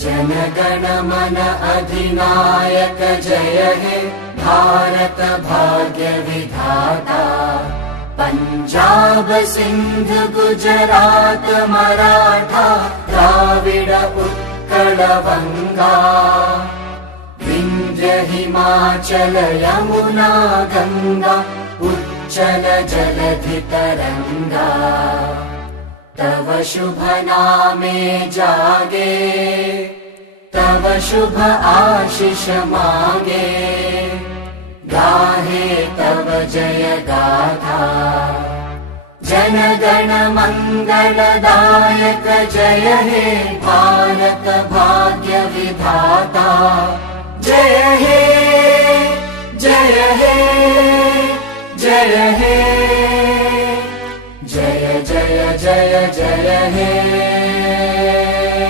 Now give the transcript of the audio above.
जनगण मन अधिनायक जय हे भारत भाग्य विधाता। पंजाब सिंध गुजरात मराठा द्राविड उत्कल बंगा। विंध्य हिमाचल यमुना गंगा उच्चल जलधि तरंगा। तव शुभ नामे जागे तव शुभ आशीष मागे। गाहे तव जय गाथा जनगण मंगलदायक जय हे भारत भाग्य